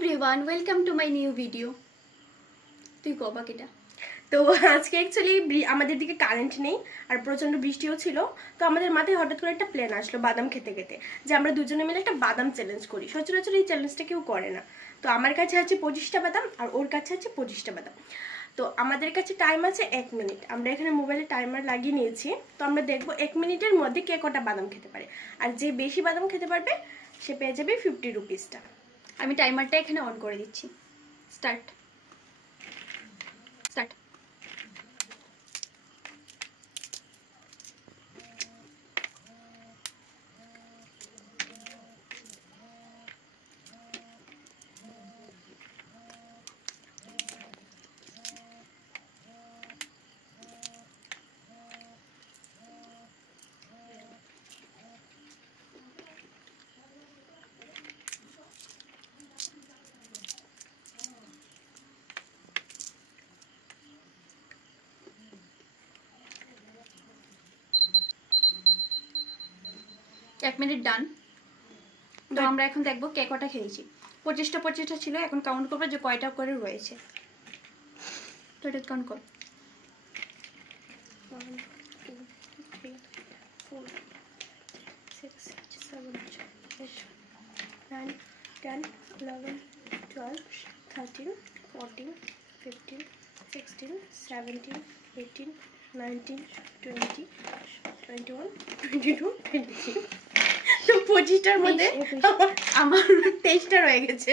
Everyone welcome to my new video. তুই কবা কেটা? তো আজকে অ্যাকচুয়ালি আমাদের দিকে কারেন্ট নেই আর প্রচণ্ড বৃষ্টিও ছিল। তো আমাদের মাথায় হঠাৎ করে একটা প্ল্যান আসলো বাদাম খেতে খেতে, যে আমরা দুজনে মিলে একটা বাদাম চ্যালেঞ্জ করি। সচরাচর এই চ্যালেঞ্জটা কেউ করে না। তো আমার কাছে আছে 25টা বাদাম আর ওর কাছে আছে 25টা বাদাম। তো আমাদের কাছে টাইম আছে 1 মিনিট। আমরা এখানে মোবাইলে টাইমার লাগিয়ে নিয়েছি। তো আমরা দেখবো 1 মিনিটের মধ্যে কে কটা বাদাম খেতে পারে, আর যে বেশি বাদাম খেতে পারবে সে পেয়ে যাবে 50 রুপিসটা। আমি টাইমারটা এখানে অন করে দিচ্ছি। স্টার্ট। এক মিনিট ডান। তো আমরা এখন দেখবো কে কটা খেয়েছি। 25টা ছিল, এখন কাউন্ট করবো যে কয়টা করে রয়েছে। তো এটা কাউন্ট কর। 1 2 3 4 6 7 8 9 10 11 12 13 14 15 16 17 18 19 20 21 22 23। তো 25টার মধ্যে আমার 23টা রয়ে গেছে।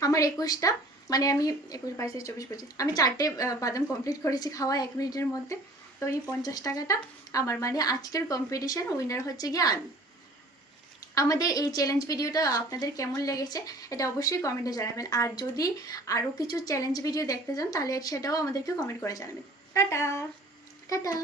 আমার 21টা, মানে আমি 21 22 24 25 আমি 4টে বাদাম কমপ্লিট করেছি খাওয়া 1 মিনিটের মধ্যে। তো এই 50 টাকাটা আমার, মানে আজকের কম্পিটিশন উইনার হচ্ছে গিয়ে আমি। আমাদের এই চ্যালেঞ্জ ভিডিওটা আপনাদের কেমন লেগেছে এটা অবশ্যই কমেন্টে জানাবেন, আর যদি আরও কিছু চ্যালেঞ্জ ভিডিও দেখতে চান তাহলে সেটাও আমাদেরকে কমেন্ট করে জানাবেন। Tata tata.